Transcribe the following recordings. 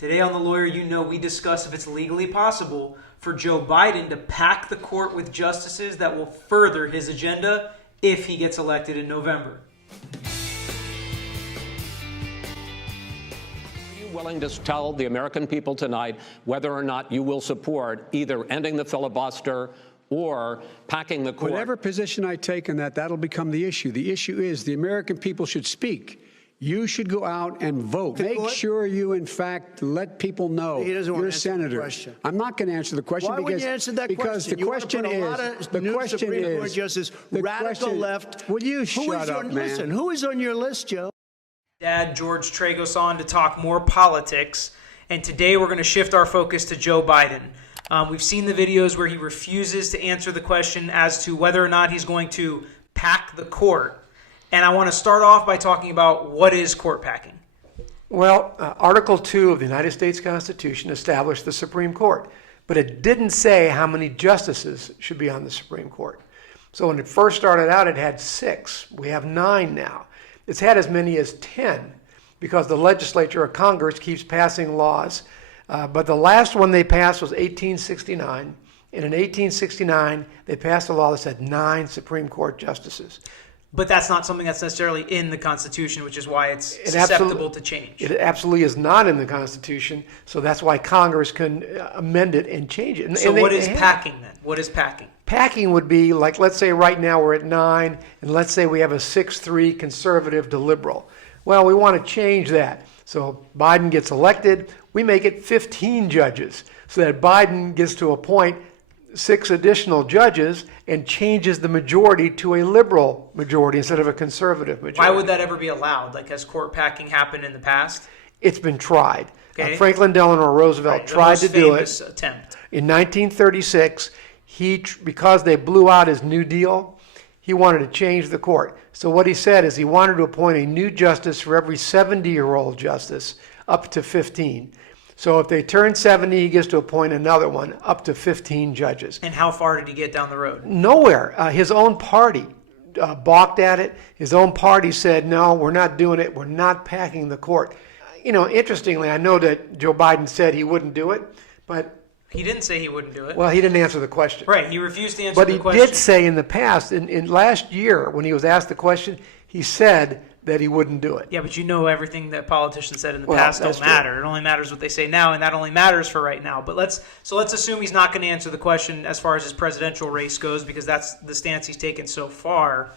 Today on The Lawyer You Know, we discuss if it's legally possible for Joe Biden to pack the court with justices that will further his agenda if he gets elected in November. Are you willing to tell the American people tonight whether or not you will support either ending the filibuster or packing the court? Whatever position I take on that, that'll become the issue. The issue is the American people should speak. You should go out and vote. Make sure you, in fact, let people know you're a senator. I'm not going to answer the question. Why would you answer that question? The question is, radical left. Will you shut up, man? Listen, who is on your list, Joe? Dad, George Tragos on to talk more politics, and today we're going to shift our focus to Joe Biden. We've seen the videos where he refuses to answer the question as to whether or not he's going to pack the court. And I want to start off by talking about what is court packing. Well, Article 2 of the United States Constitution established the Supreme Court, but it didn't say how many justices should be on the Supreme Court. So when it first started out, it had 6. We have 9 now. It's had as many as 10 because the legislature or Congress keeps passing laws. But the last one they passed was 1869. And in 1869, they passed a law that said 9 Supreme Court justices. But that's not something that's necessarily in the Constitution, which is why it's susceptible to change. It absolutely is not in the Constitution, so that's why Congress can amend it and change it. So what is packing then? What is packing? Packing would be like, let's say right now we're at 9, and let's say we have a 6-3 conservative to liberal. Well, we want to change that. So Biden gets elected, we make it 15 judges, so that Biden gets to appoint 6 additional judges and changes the majority to a liberal majority instead of a conservative majority. Why would that ever be allowed? Like, has court packing happened in the past? It's been tried. Okay. Franklin Delano Roosevelt tried to do it. Attempt. In 1936, because they blew out his New Deal, he wanted to change the court. So what he said is he wanted to appoint a new justice for every 70-year-old justice, up to 15. So if they turn 70, he gets to appoint another one, up to 15 judges. And how far did he get down the road? Nowhere. His own party balked at it. His own party said, no, we're not doing it. We're not packing the court. You know, interestingly, I know that Joe Biden said he wouldn't do it, but... He didn't say he wouldn't do it. Well, he didn't answer the question. Right, he refused to answer the question. But he did say in the past, in last year, when he was asked the question, he said that he wouldn't do it. Yeah, but you know everything that politicians said in the past don't matter. It only matters what they say now, and that only matters for right now. But let's assume he's not going to answer the question as far as his presidential race goes, because that's the stance he's taken so far.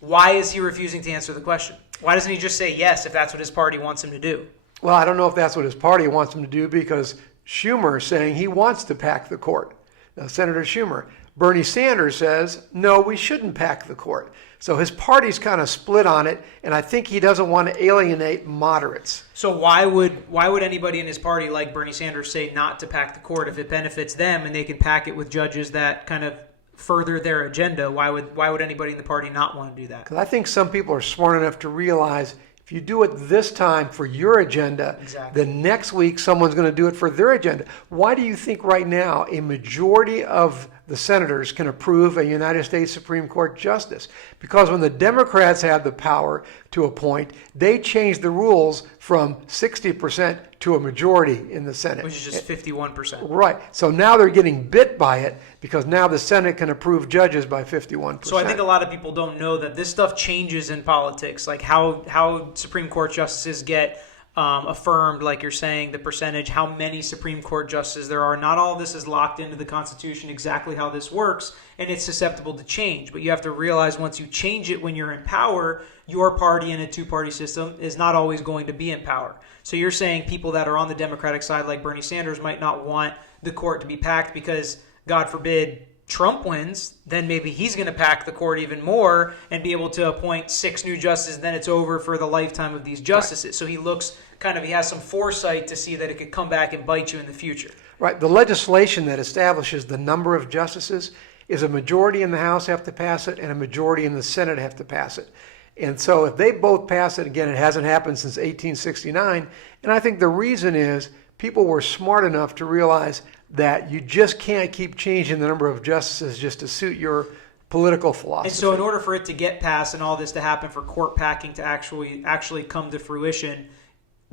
Why is he refusing to answer the question? Why doesn't he just say yes if that's what his party wants him to do? Well, I don't know if that's what his party wants him to do, because Schumer is saying he wants to pack the court. Now, Senator Schumer. Bernie Sanders says, no, we shouldn't pack the court. So his party's kind of split on it, and I think he doesn't want to alienate moderates. So why would anybody in his party like Bernie Sanders say not to pack the court if it benefits them and they can pack it with judges that kind of further their agenda? Why would anybody in the party not want to do that? Because I think some people are smart enough to realize if you do it this time for your agenda, then next week someone's going to do it for their agenda. Why do you think right now a majority of the senators can approve a United States Supreme Court justice? Because when the Democrats had the power to appoint, they changed the rules from 60% to a majority in the Senate. Which is just 51%. Right. So now they're getting bit by it because now the Senate can approve judges by 51%. So I think a lot of people don't know that this stuff changes in politics, like how Supreme Court justices get affirmed, like you're saying, the percentage, how many Supreme Court justices there are. Not all of this is locked into the Constitution, exactly how this works, and it's susceptible to change. But you have to realize once you change it when you're in power, your party in a two-party system is not always going to be in power. So you're saying people that are on the Democratic side, like Bernie Sanders, might not want the court to be packed because, God forbid, Trump wins, then maybe he's going to pack the court even more and be able to appoint 6 new justices, and then it's over for the lifetime of these justices. Right. So he looks he has some foresight to see that it could come back and bite you in the future. Right. The legislation that establishes the number of justices is a majority in the House have to pass it and a majority in the Senate have to pass it. And so if they both pass it, again, it hasn't happened since 1869, and I think the reason is people were smart enough to realize that you just can't keep changing the number of justices just to suit your political philosophy. And so in order for it to get passed and all this to happen, for court packing to actually come to fruition,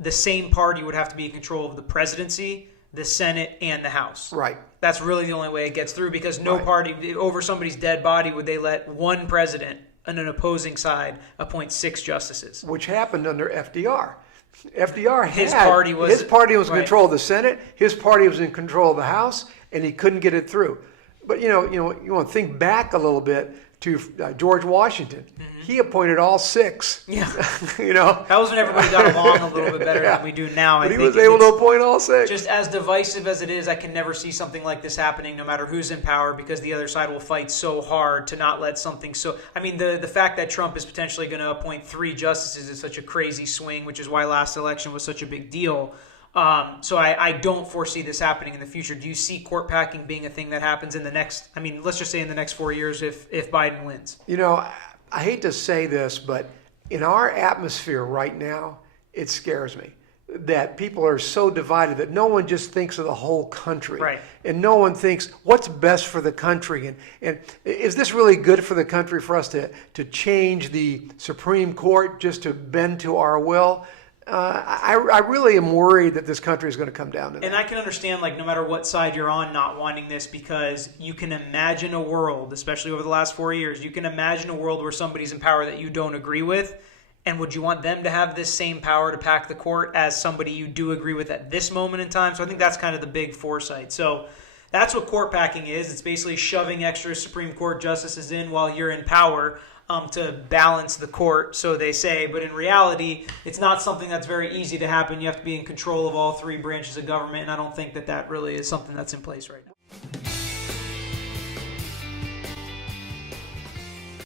the same party would have to be in control of the presidency, the Senate, and the House. Right. That's really the only way it gets through, because no party, over somebody's dead body, would they let one president and an opposing side appoint 6 justices. Which happened under FDR. FDR His party was in control of the Senate. His party was in control of the House, and he couldn't get it through. But you want to think back a little bit to George Washington. He appointed all 6. Yeah. That was when everybody got along a little bit better than we do now. But he was able to appoint all 6. Just as divisive as it is, I can never see something like this happening, no matter who's in power, because the other side will fight so hard to not let something so. I mean, the fact that Trump is potentially going to appoint 3 justices is such a crazy swing, which is why last election was such a big deal. So I don't foresee this happening in the future. Do you see court packing being a thing that happens in the next, let's just say in the next 4 years if Biden wins? I hate to say this, but in our atmosphere right now, it scares me that people are so divided that no one just thinks of the whole country. Right. And no one thinks what's best for the country. And is this really good for the country for us to change the Supreme Court just to bend to our will? I really am worried that this country is going to come down to that. And I can understand, no matter what side you're on, not wanting this, because you can imagine a world, especially over the last 4 years, you can imagine a world where somebody's in power that you don't agree with. And would you want them to have this same power to pack the court as somebody you do agree with at this moment in time? So I think that's kind of the big foresight. So that's what court packing is. It's basically shoving extra Supreme Court justices in while you're in power. To balance the court, so they say. But in reality, it's not something that's very easy to happen. You have to be in control of all 3 branches of government, and I don't think that really is something that's in place right now.